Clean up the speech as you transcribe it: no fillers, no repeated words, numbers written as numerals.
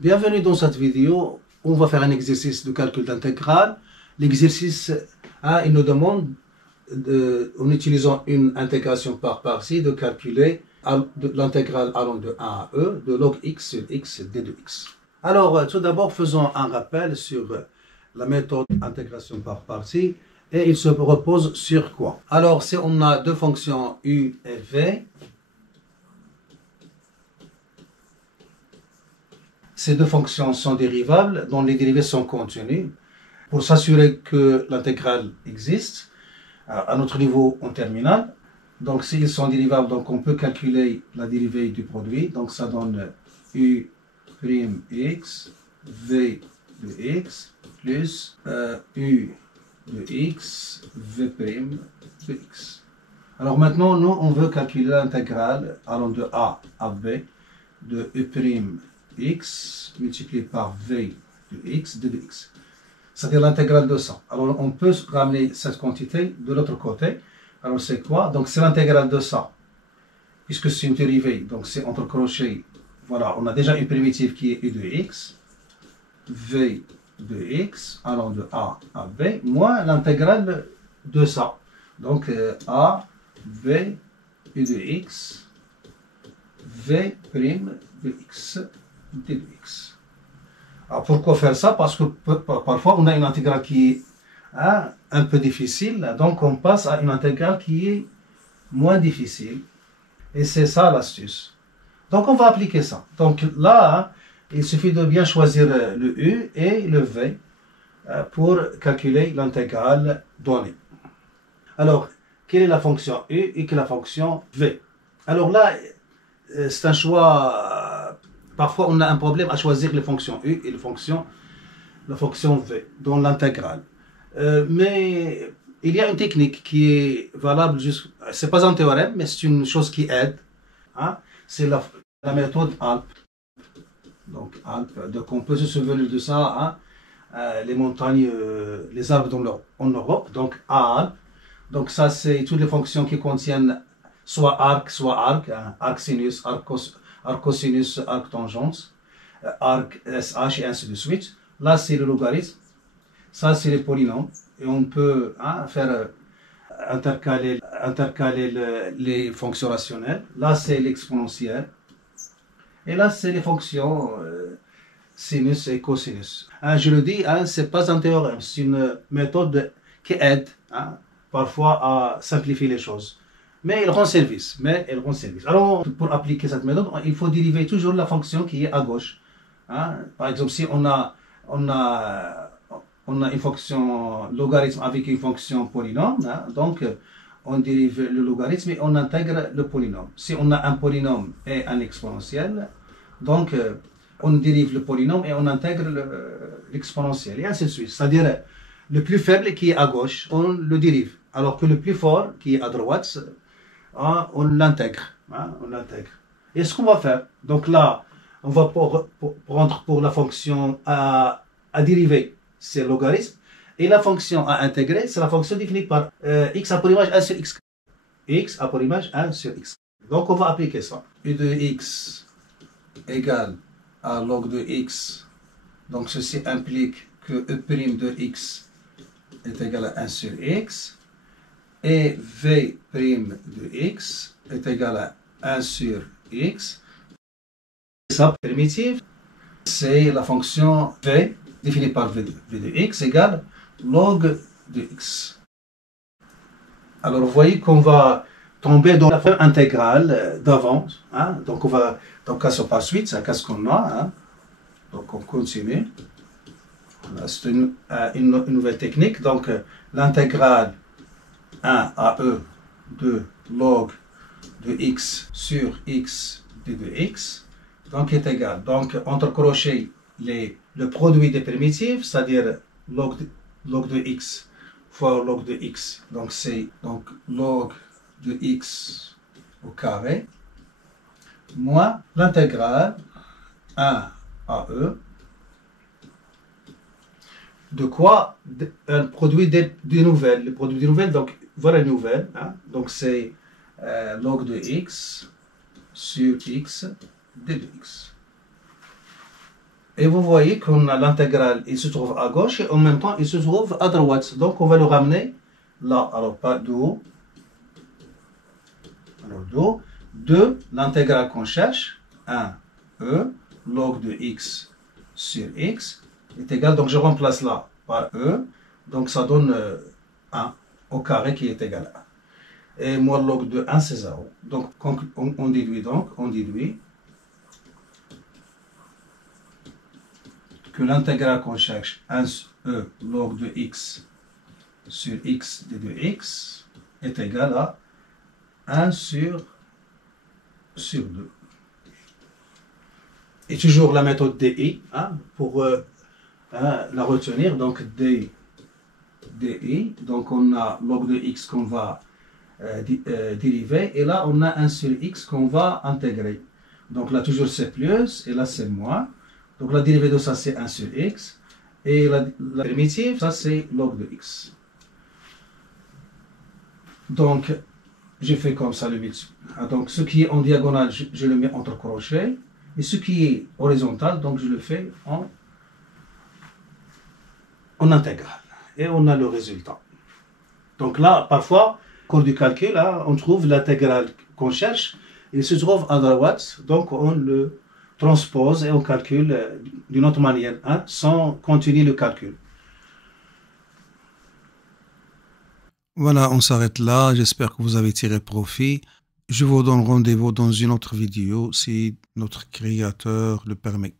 Bienvenue dans cette vidéo. On va faire un exercice de calcul d'intégrale. L'exercice il nous demande, en utilisant une intégration par partie, de calculer l'intégrale allant de 1 à e de log x sur x d de x. Alors, tout d'abord, faisons un rappel sur la méthode d'intégration par partie. Et il se repose sur quoi? Alors, si on a deux fonctions u et v, ces deux fonctions sont dérivables, dont les dérivées sont continues. Pour s'assurer que l'intégrale existe, à notre niveau en terminale, donc s'ils sont dérivables, donc on peut calculer la dérivée du produit. Donc ça donne u' x, v de x, plus u de x, v' de x. Alors maintenant, nous, on veut calculer l'intégrale allant de a à b de u' x multiplié par v de x d de x. C'est-à-dire l'intégrale de ça. Alors on peut ramener cette quantité de l'autre côté. Alors c'est quoi? Donc c'est l'intégrale de ça. Puisque c'est une dérivée, donc c'est entre crochets. Voilà, on a déjà une primitive qui est u de x, v de x allant de a à b, moins l'intégrale de ça. Donc a, b, u de x, v' de x, d de x. Alors pourquoi faire ça? Parce que parfois on a une intégrale qui est un peu difficile, donc on passe à une intégrale qui est moins difficile. Et c'est ça l'astuce. Donc on va appliquer ça. Donc là, il suffit de bien choisir le u et le v pour calculer l'intégrale donnée. Alors, quelle est la fonction u et quelle est la fonction v? Alors là, c'est un choix. Parfois, on a un problème à choisir les fonctions u et la fonction v dans l'intégrale. Mais il y a une technique qui est valable. C'est pas un théorème, mais c'est une chose qui aide. C'est la méthode ALP. Donc ALP. Donc on peut se souvenir de ça. Les montagnes, les arbres en Europe. Donc ALP. Donc ça, c'est toutes les fonctions qui contiennent soit arc, arc sinus, arc cosinus, arc tangente, arc SH et ainsi de suite. Là, c'est le logarithme. Ça, c'est les polynômes. Et on peut faire intercaler les fonctions rationnelles. Là, c'est l'exponentielle. Et là, c'est les fonctions sinus et cosinus. Je le dis, ce n'est pas un théorème. C'est une méthode qui aide parfois à simplifier les choses. Mais elle rend service. Alors, pour appliquer cette méthode, il faut dériver toujours la fonction qui est à gauche. Par exemple, si on a une fonction logarithme avec une fonction polynôme, donc on dérive le logarithme et on intègre le polynôme. Si on a un polynôme et un exponentiel, donc on dérive le polynôme et on intègre l'exponentiel, et ainsi de suite. C'est-à-dire, le plus faible qui est à gauche, on le dérive, alors que le plus fort qui est à droite, on l'intègre. Et ce qu'on va faire, donc là, on va prendre pour la fonction à dériver, c'est le logarithme, et la fonction à intégrer, c'est la fonction définie par x a pour image 1 sur x. X a pour image 1 sur x. Donc on va appliquer ça. U de x égale à log de x. Donc ceci implique que e' de x est égal à 1 sur x. Et v' de x est égal à 1 sur x. Sa primitive, c'est la fonction v définie par v de x égale log de x. Alors vous voyez qu'on va tomber dans la forme intégrale d'avant. Donc on va, donc ça par suite, c'est ce qu'on a. Donc on continue. C'est une nouvelle technique. Donc l'intégrale 1 à e de log de x sur x d de x, donc est égal. Donc entre crochets, le produit des primitives, c'est-à-dire log de x fois log de x. Donc c'est log de x au carré moins l'intégrale 1 à e de quoi? Un produit des nouvelles. Le produit des nouvelles, donc voilà une nouvelle. Donc c'est log de x sur x d de x. Et vous voyez qu'on a l'intégrale, il se trouve à gauche et en même temps il se trouve à droite. Donc on va le ramener là. Alors pas de haut. Alors de haut. 2, l'intégrale qu'on cherche, 1, e, log de x sur x est égal, donc je remplace là par e, donc ça donne 1 au carré qui est égal à 1. Et moi log de 1 c'est 0. Donc on déduit que l'intégrale qu'on cherche, 1e log de x sur x de 2x est égal à 1 sur 2. Et toujours la méthode DI, pour la retenir, donc DI, donc on a log de x qu'on va dériver, et là on a 1 sur x qu'on va intégrer. Donc là toujours c'est plus, et là c'est moins. Donc la dérivée de ça c'est 1 sur x, et la primitive, ça c'est log de x. Donc je fais comme ça le bit. Donc ce qui est en diagonale, je le mets entre crochets. Et ce qui est horizontal, donc je le fais en intégrale. Et on a le résultat. Donc là, parfois, au cours du calcul, là, on trouve l'intégrale qu'on cherche. Il se trouve à droite. Donc on le transpose et on calcule d'une autre manière, sans continuer le calcul. Voilà, on s'arrête là. J'espère que vous avez tiré profit. Je vous donne rendez-vous dans une autre vidéo si notre créateur le permet.